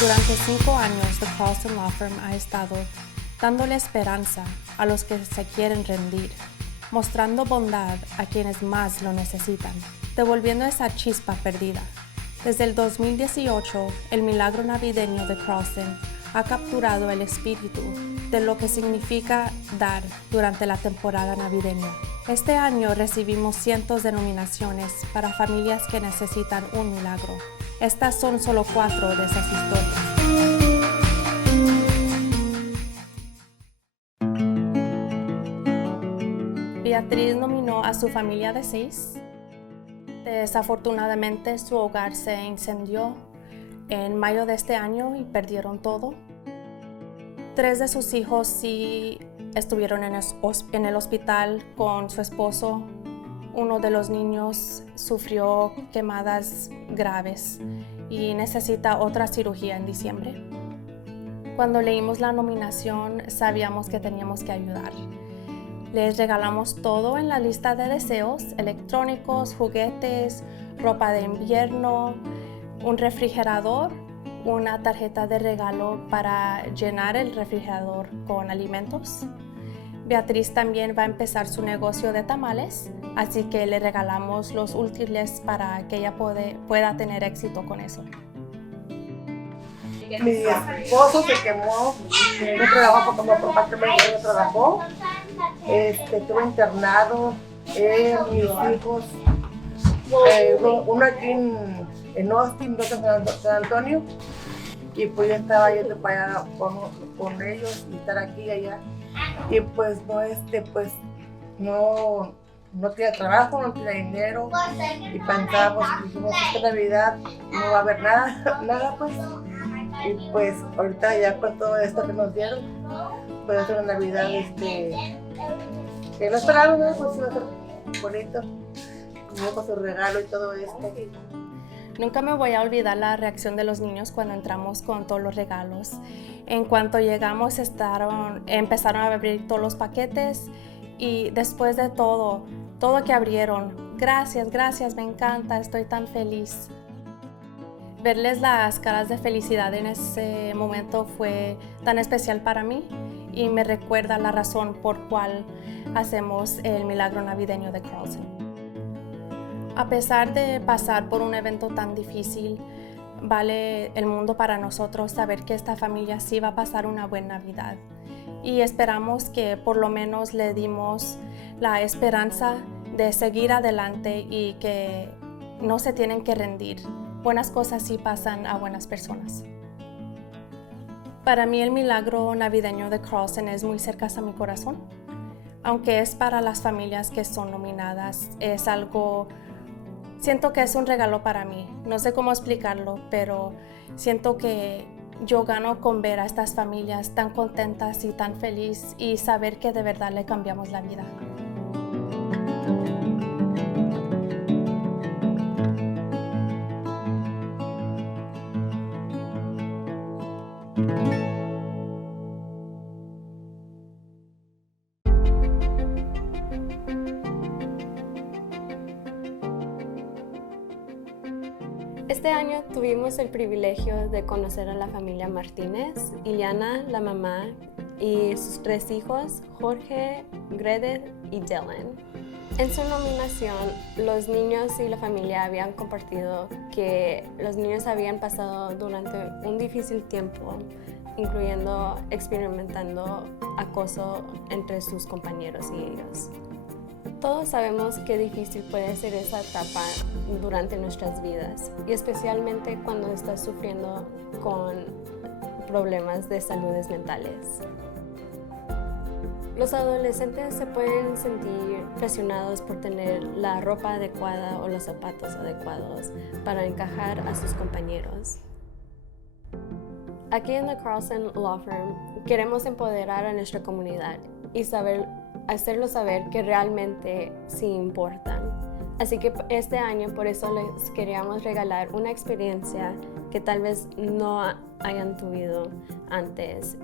Durante 5 años, The Carlson Law Firm ha estado dándole esperanza a los que se quieren rendir, mostrando bondad a quienes más lo necesitan, devolviendo esa chispa perdida. Desde el 2018, el Milagro Navideño de Carlson ha capturado el espíritu de lo que significa dar durante la temporada navideña. Este año recibimos cientos de nominaciones para familias que necesitan un milagro. Estas son solo 4 de esas historias. Beatriz nominó a su familia de 6. Desafortunadamente, su hogar se incendió en mayo de este año y perdieron todo. 3 de sus hijos sí estuvieron en el hospital con su esposo. Uno de los niños sufrió quemadas graves y necesita otra cirugía en diciembre. Cuando leímos la nominación, sabíamos que teníamos que ayudar. Les regalamos todo en la lista de deseos: electrónicos, juguetes, ropa de invierno, un refrigerador, una tarjeta de regalo para llenar el refrigerador con alimentos. Beatriz también va a empezar su negocio de tamales, así que le regalamos los útiles para que ella pueda tener éxito con eso. Mi esposo se quemó, no trabajó como por parte médica, no trabajó, estuvo internado, mis hijos, uno aquí en Austin, otro en San Antonio, y pues yo estaba yendo para allá con ellos y estar aquí y allá, y pues no tenía trabajo, no tenía dinero, y pensábamos, dijimos, esta Navidad no va a haber nada pues. Y pues ahorita ya con todo esto que nos dieron, pues es una Navidad que no esperábamos, ¿no? Pues iba a ser bonito, con su regalo y todo esto. Nunca me voy a olvidar la reacción de los niños cuando entramos con todos los regalos. En cuanto llegamos empezaron a abrir todos los paquetes y después de todo que abrieron, gracias, me encanta, estoy tan feliz. Verles las caras de felicidad en ese momento fue tan especial para mí y me recuerda la razón por cual hacemos el Milagro Navideño de Carlson. A pesar de pasar por un evento tan difícil, vale el mundo para nosotros saber que esta familia sí va a pasar una buena Navidad. Y esperamos que por lo menos le dimos la esperanza de seguir adelante y que no se tienen que rendir. Buenas cosas sí pasan a buenas personas. Para mí el Milagro Navideño de Carlson es muy cerca a mi corazón. Aunque es para las familias que son nominadas, siento que es un regalo para mí. No sé cómo explicarlo, pero siento que yo gano con ver a estas familias tan contentas y tan felices y saber que de verdad le cambiamos la vida. Este año tuvimos el privilegio de conocer a la familia Martínez, Iliana, la mamá, y sus 3 hijos, Jorge, Grede y Dylan. En su nominación, los niños y la familia habían compartido que los niños habían pasado durante un difícil tiempo, incluyendo experimentando acoso entre sus compañeros y ellos. Todos sabemos qué difícil puede ser esa etapa durante nuestras vidas y especialmente cuando estás sufriendo con problemas de saludes mentales. Los adolescentes se pueden sentir presionados por tener la ropa adecuada o los zapatos adecuados para encajar a sus compañeros. Aquí en The Carlson Law Firm queremos empoderar a nuestra comunidad y hacerlos saber que realmente sí importan. Así que este año por eso les queríamos regalar una experiencia que tal vez no hayan tenido antes.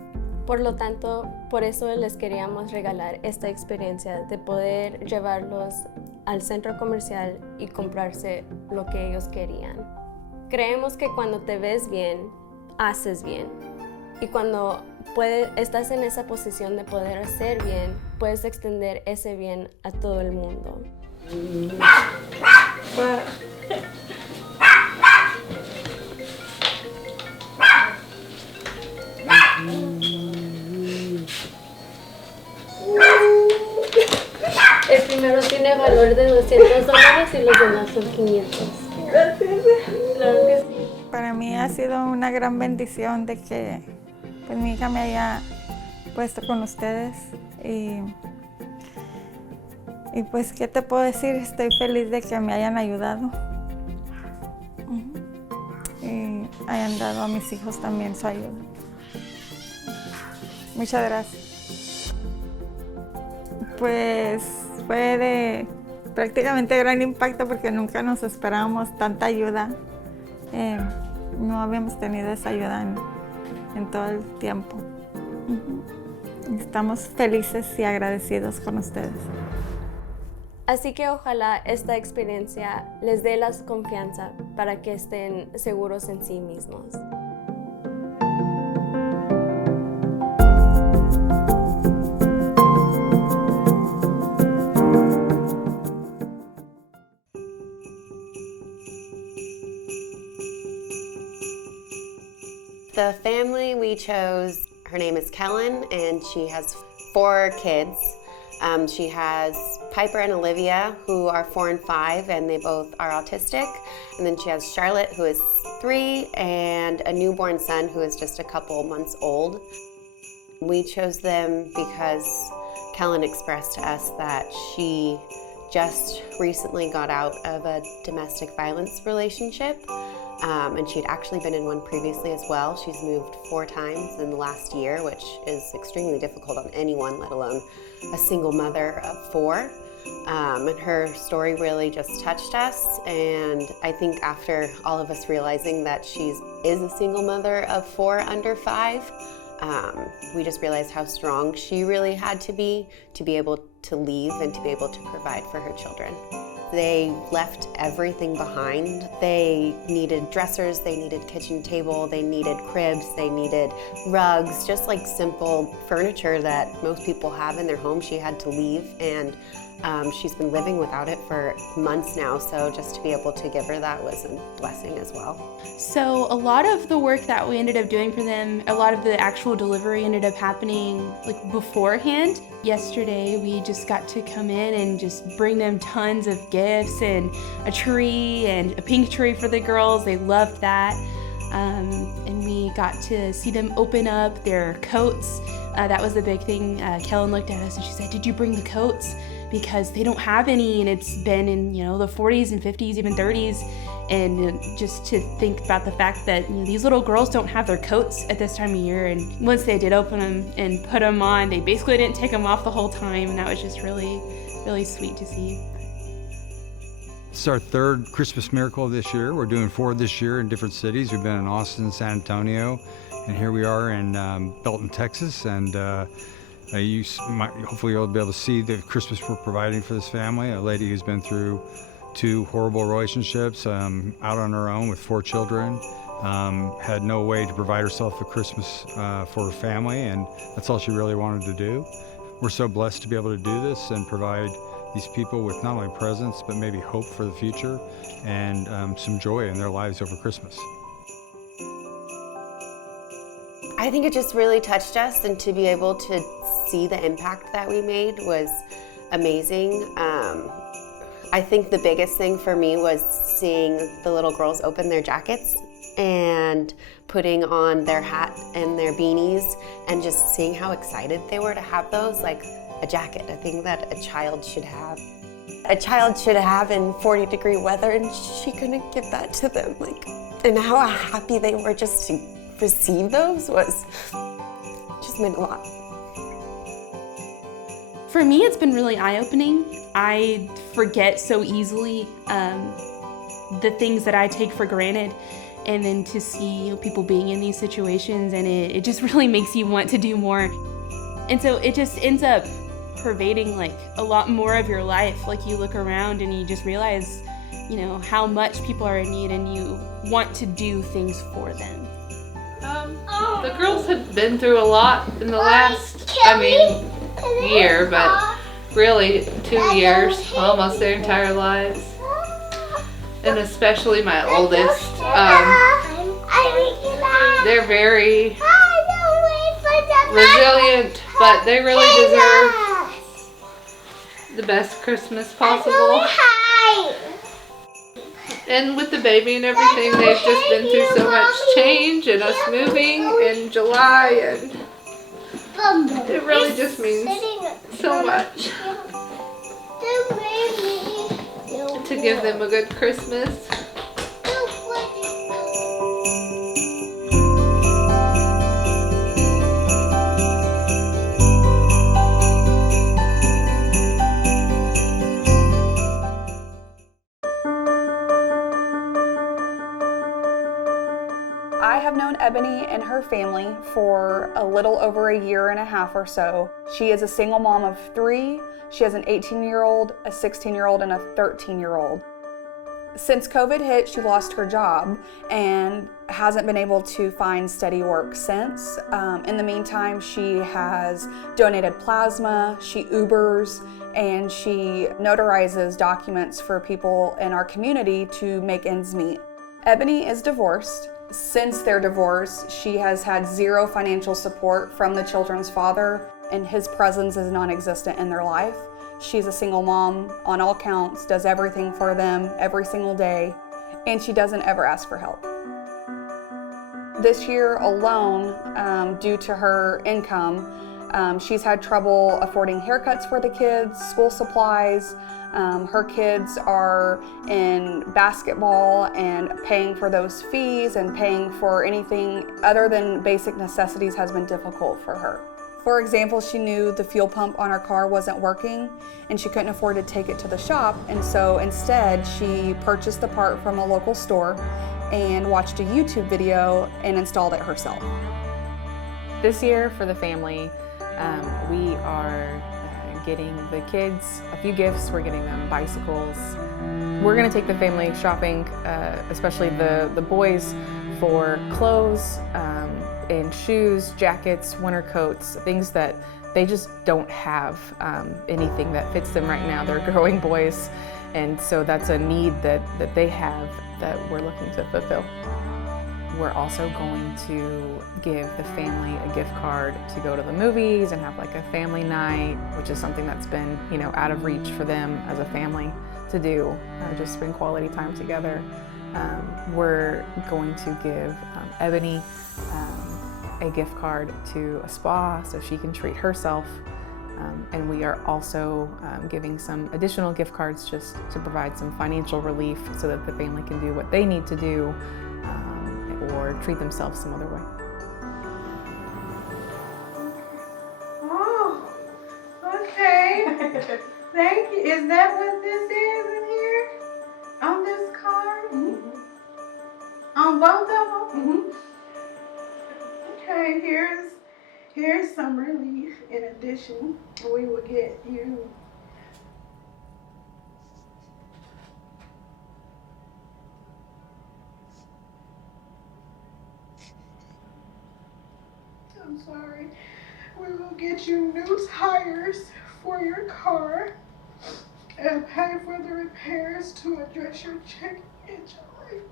Por lo tanto, por eso les queríamos regalar esta experiencia de poder llevarlos al centro comercial y comprarse lo que ellos querían. Creemos que cuando te ves bien, haces bien. Y cuando estás en esa posición de poder hacer bien, puedes extender ese bien a todo el mundo. El primero tiene valor de $200 y los demás son 500. Gracias. Claro que sí. Para mí ha sido una gran bendición de que pues, mi hija me haya puesto con ustedes y pues, ¿qué te puedo decir? Estoy feliz de que me hayan ayudado y hayan dado a mis hijos también su ayuda. Muchas gracias. Pues fue de prácticamente gran impacto porque nunca nos esperábamos tanta ayuda. No habíamos tenido esa ayuda en todo el tiempo. Estamos felices y agradecidos con ustedes. Así que ojalá esta experiencia les dé la confianza para que estén seguros en sí mismos. The family we chose, her name is Kellen, and she has 4 kids. She has Piper and Olivia, who are 4 and 5, and they both are autistic. And then she has Charlotte, who is 3, and a newborn son who is just a couple months old. We chose them because Kellen expressed to us that she just recently got out of a domestic violence relationship. And she'd actually been in one previously as well. She's moved 4 times in the last year, which is extremely difficult on anyone, let alone a single mother of 4. And her story really just touched us. And I think after all of us realizing that she is a single mother of 4 under 5, we just realized how strong she really had to be able to leave and to be able to provide for her children. They left everything behind. They needed dressers, they needed kitchen table, they needed cribs, they needed rugs, just like simple furniture that most people have in their home. She had to leave, and she's been living without it for months now, so just to be able to give her that was a blessing as well. So a lot of the work that we ended up doing for them, a lot of the actual delivery ended up happening like beforehand. Yesterday we just got to come in and just bring them tons of gifts and a tree and a pink tree for the girls. They loved that. And we got to see them open up their coats. That was the big thing. Kellen looked at us and she said, "Did you bring the coats? Because they don't have any, and it's been in the 40s and 50s, even 30s." And just to think about the fact that these little girls don't have their coats at this time of year, and once they did open them and put them on, they basically didn't take them off the whole time, and that was just really, really sweet to see. It's our 3rd Christmas miracle this year. We're doing 4 this year in different cities. We've been in Austin, San Antonio, and here we are in Belton, Texas. And hopefully you'll be able to see the Christmas we're providing for this family. A lady who's been through 2 horrible relationships, out on her own with 4 children, had no way to provide herself a Christmas for her family, and that's all she really wanted to do. We're so blessed to be able to do this and provide these people with not only presents, but maybe hope for the future and some joy in their lives over Christmas. I think it just really touched us, and to be able to see the impact that we made was amazing. I think the biggest thing for me was seeing the little girls open their jackets and putting on their hat and their beanies and just seeing how excited they were to have those, like a jacket, a thing that a child should have. A child should have in 40-degree weather, and she couldn't give that to them. And how happy they were just to receive those just meant a lot. For me, it's been really eye-opening. I forget so easily the things that I take for granted, and then to see people being in these situations, and it just really makes you want to do more. And so it just ends up pervading a lot more of your life. You look around and you just realize, how much people are in need, and you want to do things for them. The girls have been through a lot in the last, year, but really 2 years, almost their entire lives. And especially my oldest. They're very resilient, but they really deserve the best Christmas possible. And with the baby and everything, they've just been through so much change and us moving in July, and it really just means so much to give them a good Christmas. I have known Ebony and her family for a little over a year and a half or so. She is a single mom of 3. She has an 18-year-old, a 16-year-old, and a 13-year-old. Since COVID hit, she lost her job and hasn't been able to find steady work since. In the meantime, she has donated plasma, she Ubers, and she notarizes documents for people in our community to make ends meet. Ebony is divorced. Since their divorce, she has had 0 financial support from the children's father, and his presence is non-existent in their life. She's a single mom on all counts, does everything for them every single day, and she doesn't ever ask for help. This year alone, due to her income, she's had trouble affording haircuts for the kids, school supplies. Her kids are in basketball, and paying for those fees and paying for anything other than basic necessities has been difficult for her. For example, she knew the fuel pump on her car wasn't working and she couldn't afford to take it to the shop, and so instead she purchased the part from a local store and watched a YouTube video and installed it herself. This year for the family, we are getting the kids a few gifts. We're getting them bicycles. We're gonna take the family shopping, especially the boys, for clothes and shoes, jackets, winter coats, things that they just don't have anything that fits them right now. They're growing boys, and so that's a need that they have that we're looking to fulfill. We're also going to give the family a gift card to go to the movies and have like a family night, which is something that's been, out of reach for them as a family to do, just spend quality time together. We're going to give Ebony a gift card to a spa so she can treat herself. And we are also giving some additional gift cards just to provide some financial relief so that the family can do what they need to do or treat themselves some other way. Oh, okay. Thank you. Is that what this is in here? On this card? Mm-hmm. On both of them? Mm-hmm. Okay, here's some relief. In addition, we will get you I'm sorry. We will get you new tires for your car and pay for the repairs to address your check engine light.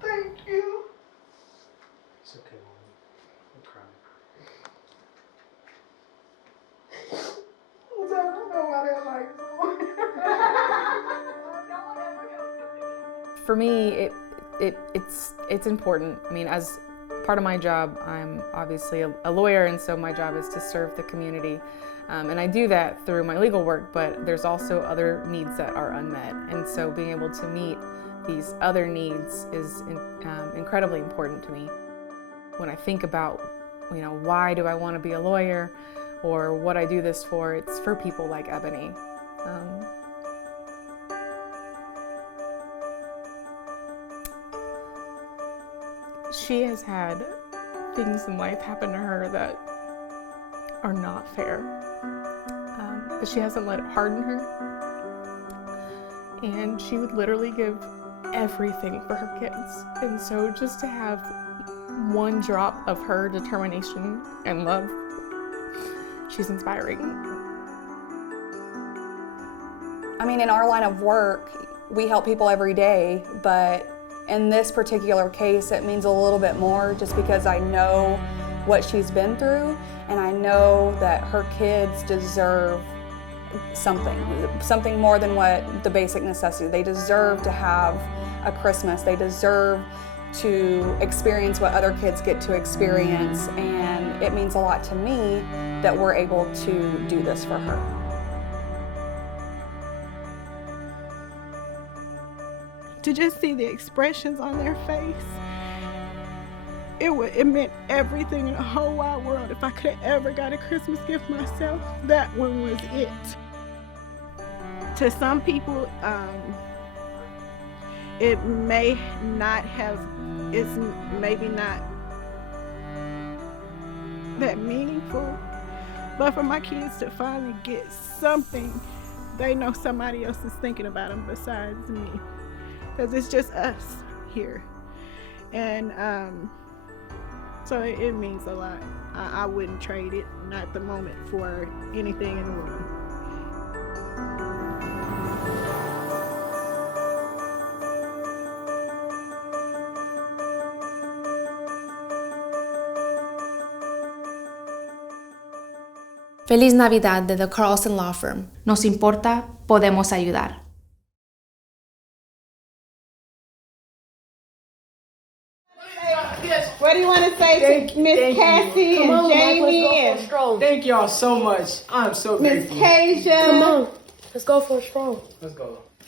Thank you. It's okay, Mom. I'm crying. I don't know why that light's on. For me, it's important. I mean, as part of my job, I'm obviously a lawyer, and so my job is to serve the community. And I do that through my legal work, but there's also other needs that are unmet. And so being able to meet these other needs is incredibly important to me. When I think about, why do I want to be a lawyer or what I do this for, it's for people like Ebony. She has had things in life happen to her that are not fair, but she hasn't let it harden her, and she would literally give everything for her kids. And so just to have one drop of her determination and love, she's inspiring. I mean, in our line of work, we help people every day, but in this particular case, it means a little bit more just because I know what she's been through, and I know that her kids deserve something more than what the basic necessity. They deserve to have a Christmas. They deserve to experience what other kids get to experience, and it means a lot to me that we're able to do this for her. To just see the expressions on their face, it meant everything in the whole wide world. If I could have ever got a Christmas gift myself, that one was it. To some people, it may not have, it's maybe not that meaningful, but for my kids to finally get something, they know somebody else is thinking about them besides me. Because it's just us here. And so it means a lot. I wouldn't trade it, not at the moment, for anything in the world. Feliz Navidad de the Carlson Law Firm. Nos importa, podemos ayudar. What do you want to say to Miss Cassie and Jamie? Thank y'all so much. I'm so Miss grateful. Kasia. Come on, let's go for a stroll. Let's go.